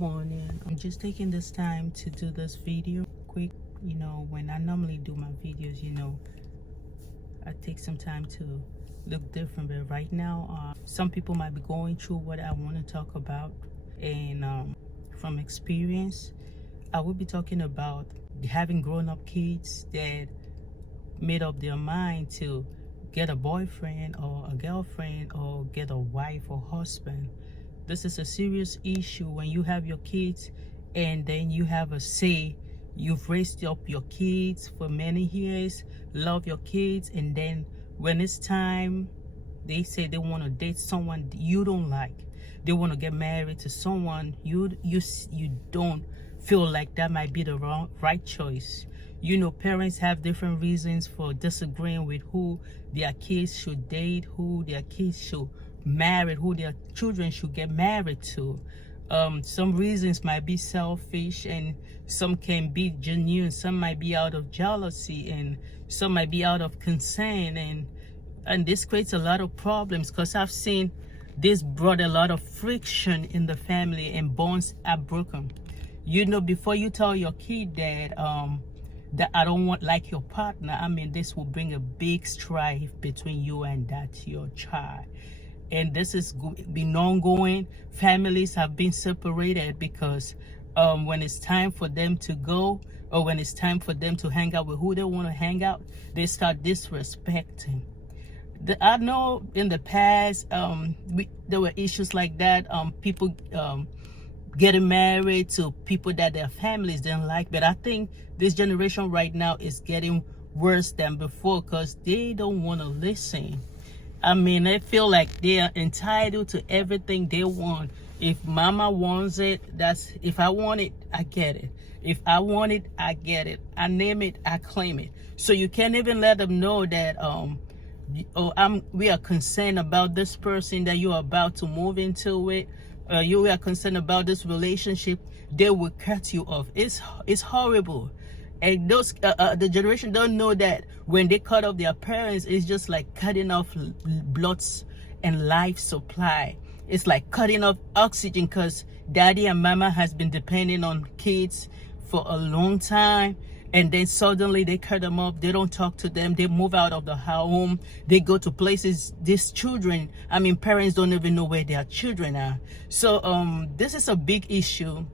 morning. I'm just taking this time to do this video quick. When I normally do my videos, I take some time to look different, but right now some people might be going through what I want to talk about. And from experience, I will be talking about having grown-up kids that made up their mind to get a boyfriend or a girlfriend or get a wife or husband. This is a serious issue when you have your kids and then you have a say. You've raised up your kids for many years, love your kids, and then when it's time, they say they want to date someone you don't like. They want to get married to someone you don't feel like that might be the right choice. Parents have different reasons for disagreeing with who their kids should date, who their kids should marry, who their children should get married to. Some reasons might be selfish, and some can be genuine. Some might be out of jealousy, and some might be out of concern, and this creates a lot of problems because I've seen this brought a lot of friction in the family and bonds are broken. Before you tell your kid that I don't want like your partner, this will bring a big strife between you and that your child. And this has been ongoing. Families have been separated because when it's time for them to go, or when it's time for them to hang out with who they want to hang out, they start disrespecting. I know in the past there were issues like that. People getting married to people that their families didn't like, but I think this generation right now is getting worse than before because they don't want to listen. They feel like they are entitled to everything they want. If mama wants it, if I want it, I get it. If I want it, I get it. I name it, I claim it. So you can't even let them know that we are concerned about this person that you are about to move into it. You are concerned about this relationship. They will cut you off. It's horrible. And those the generation don't know that when they cut off their parents, it's just like cutting off blood and life supply. It's like cutting off oxygen because daddy and mama has been depending on kids for a long time, and then suddenly they cut them off. They don't talk to them. They move out of the home. They go to places. These children, parents don't even know where their children are. So this is a big issue.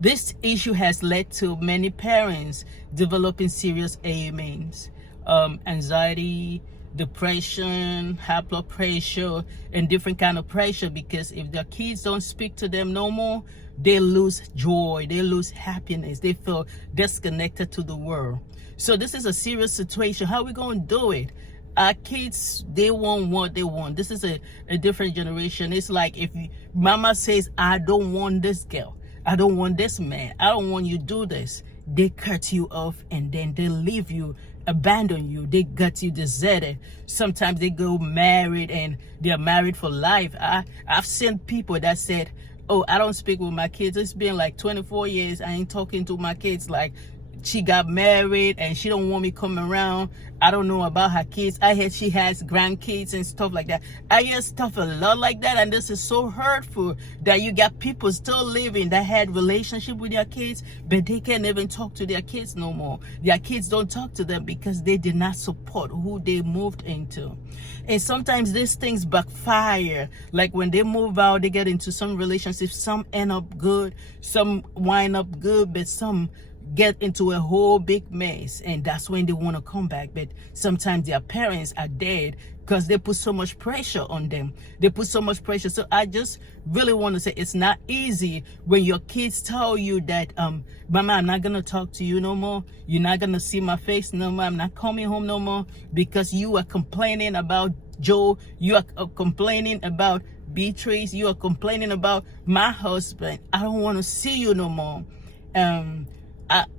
This issue has led to many parents developing serious ailments, anxiety, depression, high blood pressure, and different kind of pressure, because if their kids don't speak to them no more, they lose joy, they lose happiness, they feel disconnected to the world. So this is a serious situation. How are we going to do it? Our kids, they want what they want. This is a different generation. It's like if mama says, I don't want this girl, I don't want this man, I don't want you to do this, they cut you off and then they leave you, abandon you, they got you deserted. Sometimes they go married and they're married for life. I've seen people that said, oh, I don't speak with my kids. It's been like 24 years. I ain't talking to my kids. Like, she got married and she don't want me coming around. I don't know about her kids. I heard she has grandkids and stuff like that. I hear stuff a lot like that, and this is so hurtful that you got people still living that had relationship with their kids, but they can't even talk to their kids no more. Their kids don't talk to them because they did not support who they moved into. And sometimes these things backfire. Like when they move out, they get into some relationships. Some end up good, some wind up good, but some get into a whole big mess, and that's when they want to come back. But sometimes their parents are dead because they put so much pressure on them. They put so much pressure. So I just really want to say it's not easy when your kids tell you that mama, I'm not gonna talk to you no more, you're not gonna see my face no more, I'm not coming home no more, because you are complaining about Joe, you are complaining about Beatrice, you are complaining about my husband. I don't want to see you no more.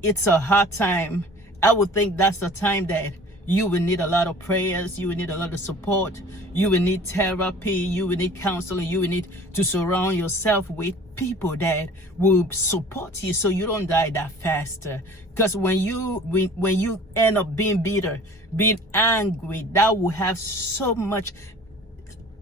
It's a hard time. I would think that's the time that you will need a lot of prayers, you will need a lot of support, you will need therapy, you will need counseling, you will need to surround yourself with people that will support you so you don't die that faster. Because when you end up being bitter, being angry, that will have so much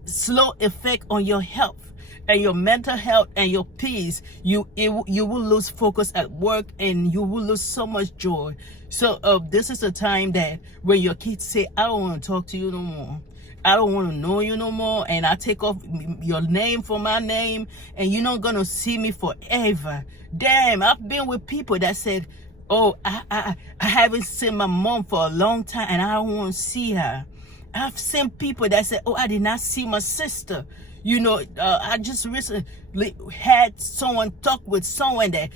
slow effect on your health. and your mental health and your peace. You will lose focus at work, and you will lose so much joy. So this is a time that when your kids say, I don't want to talk to you no more, I don't want to know you no more, and I take off your name from my name, and you're not gonna see me forever. Damn, I've been with people that said, oh, I haven't seen my mom for a long time and I don't want to see her. I've seen people that said, oh, I did not see my sister. You know, I just recently had someone talk with someone that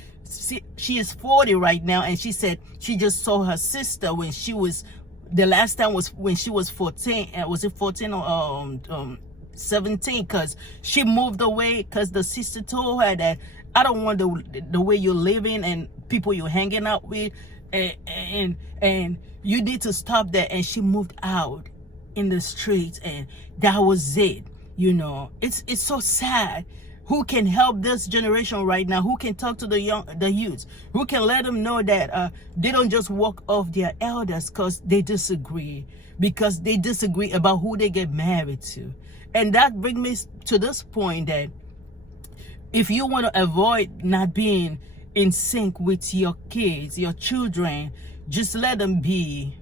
she is 40 right now, and she said she just saw her sister when she was, the last time was when she was 14. Was it 14 or 17? Because she moved away because the sister told her that I don't want the way you're living and people you're hanging out with, and you need to stop that. And she moved out in the streets, and that was it. You know, it's so sad. Who can help this generation right now? Who can talk to the youths? Who can let them know that they don't just walk off their elders because they disagree about who they get married to? And that brings me to this point that if you want to avoid not being in sync with your kids, your children, just let them be.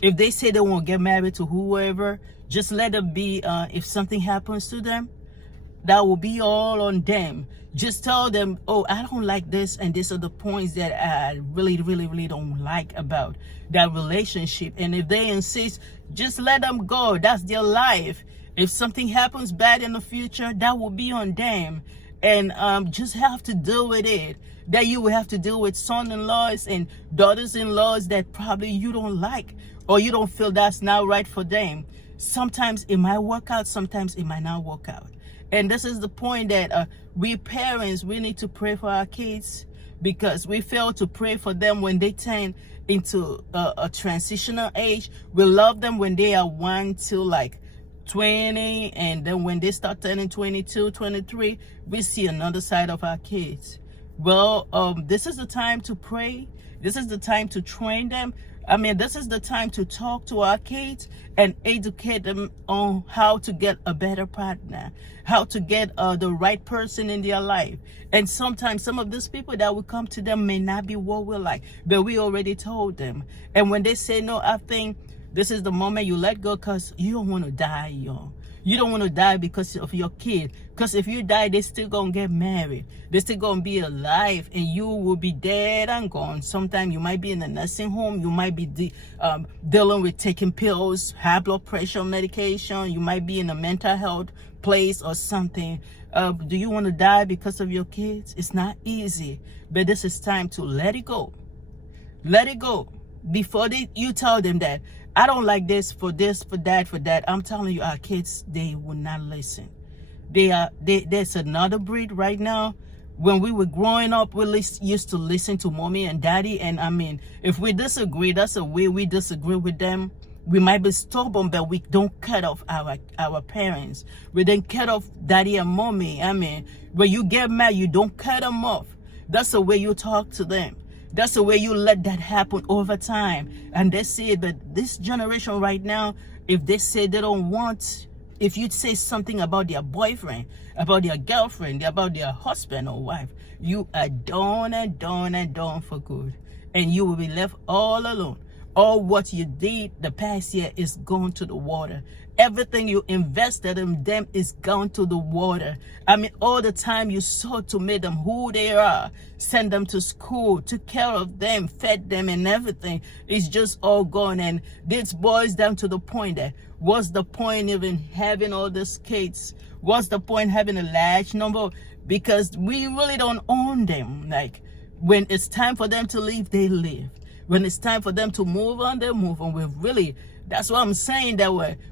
If they say they won't get married to whoever, just let them be. If something happens to them, that will be all on them. Just tell them, oh, I don't like this, and these are the points that I really don't like about that relationship. And if they insist, just let them go. That's their life. If something happens bad in the future, that will be on them. And just have to deal with it. That you will have to deal with son-in-laws and daughters-in-laws that probably you don't like, or you don't feel that's not right for them. Sometimes it might work out, sometimes it might not work out. And this is the point that we parents, we need to pray for our kids, because we fail to pray for them when they turn into a transitional age. We love them when they are 1 to like 20, and then when they start turning 22, 23, we see another side of our kids. Well, this is the time to pray. This is the time to train them. I mean, this is the time to talk to our kids and educate them on how to get a better partner, how to get the right person in their life. And sometimes some of these people that will come to them may not be what we like, but we already told them. And when they say no, I think this is the moment you let go, because you don't want to die young. You don't want to die because of your kid. Because if you die, they still going to get married. They still going to be alive, and you will be dead and gone. Sometimes you might be in a nursing home. You might be dealing with taking pills, high blood pressure medication. You might be in a mental health place or something. Do you want to die because of your kids? It's not easy. But this is time to let it go. Let it go. Before you tell them that, I don't like this, for that. I'm telling you, our kids, they will not listen. There's another breed right now. When we were growing up, we used to listen to mommy and daddy. And I mean, if we disagree, that's the way we disagree with them. We might be stubborn, but we don't cut off our parents. We don't cut off daddy and mommy. I mean, when you get mad, you don't cut them off. That's the way you talk to them. That's the way you let that happen over time. And they see it. But this generation right now, if they say they don't want, if you say something about their boyfriend, about their girlfriend, about their husband or wife, you are done for good. And you will be left all alone. All what you did the past year is gone to the water. Everything you invested in them is gone to the water. I mean, all the time you sought to make them who they are, send them to school, took care of them, fed them and everything, it's just all gone. And this boils down to the point that, what's the point even having all these kids? What's the point having a large number? Because we really don't own them. Like, when it's time for them to leave, they leave. When it's time for them to move on, they move on. That's what I'm saying, that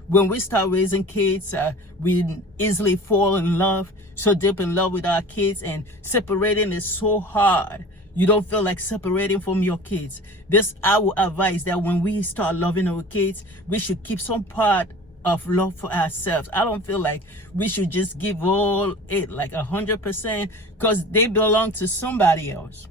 when we start raising kids, we easily fall in love, so deep in love with our kids, and separating is so hard. You don't feel like separating from your kids. This, I would advise that when we start loving our kids, we should keep some part of love for ourselves. I don't feel like we should just give all it like 100%, because they belong to somebody else.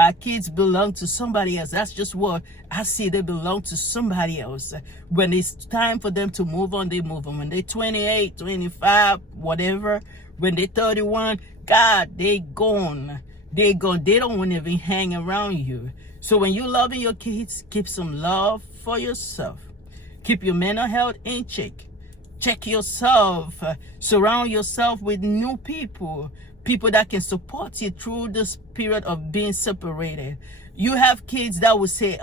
Our kids belong to somebody else. That's just what I see. They belong to somebody else. When it's time for them to move on, they move on. When they're 28, 25, whatever, When they're 31, God, they gone. They gone. They don't want to even hang around you. So when you're loving your kids, keep some love for yourself. Keep your mental health in check. Check yourself. Surround yourself with new people. People that can support you through this period of being separated. You have kids that will say,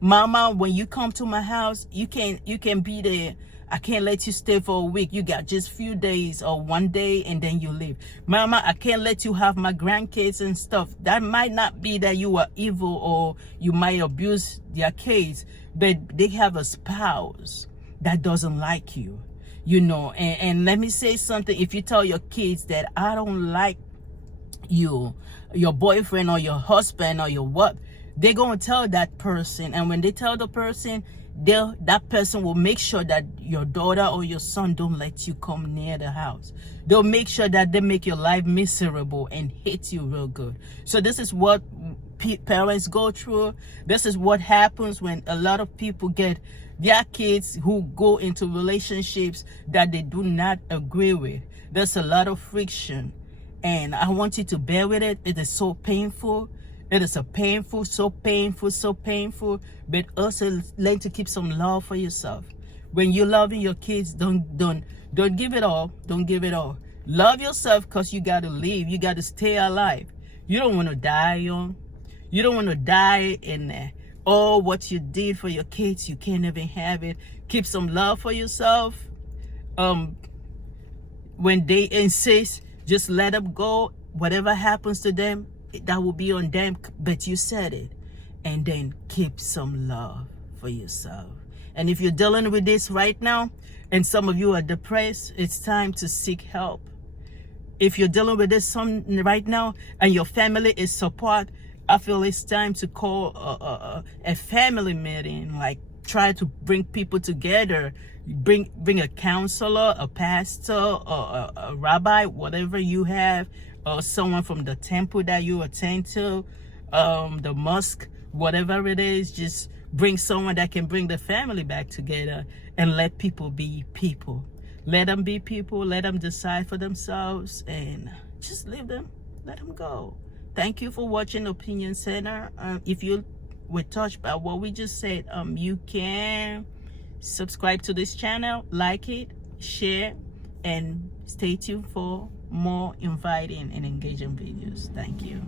Mama, when you come to my house, you can be there. I can't let you stay for a week. You got just few days or one day and then you leave. Mama, I can't let you have my grandkids and stuff. That might not be that you are evil or you might abuse their kids, but they have a spouse that doesn't like you. You know, and let me say something. If you tell your kids that I don't like you, your boyfriend or your husband or your what, they're going to tell that person. And when they tell the person, that person will make sure that your daughter or your son don't let you come near the house. They'll make sure that they make your life miserable and hate you real good. So this is what parents go through. This is what happens when a lot of people get their kids who go into relationships that they do not agree with. There's a lot of friction, and I want you to bear with it. It is so painful. It is so painful, but also learn to keep some love for yourself. When you're loving your kids, don't give it all. Don't give it all. Love yourself, because you got to live. You got to stay alive. You don't want to die young. You don't want to die in what you did for your kids, you can't even have it. Keep some love for yourself. When they insist, just let them go. Whatever happens to them, that will be on them, but you said it. And then keep some love for yourself. And if you're dealing with this right now, and some of you are depressed, it's time to seek help. If you're dealing with this right now and your family is support, I feel it's time to call a family meeting. Like, try to bring people together. Bring a counselor, a pastor, or a rabbi, whatever you have, or someone from the temple that you attend to, the mosque, whatever it is. Just bring someone that can bring the family back together and let people be people. Let them be people. Let them decide for themselves, and just leave them. Let them go. Thank you for watching Opinion Center. If you were touched by what we just said, you can subscribe to this channel, like it, share, and stay tuned for more inviting and engaging videos. Thank you.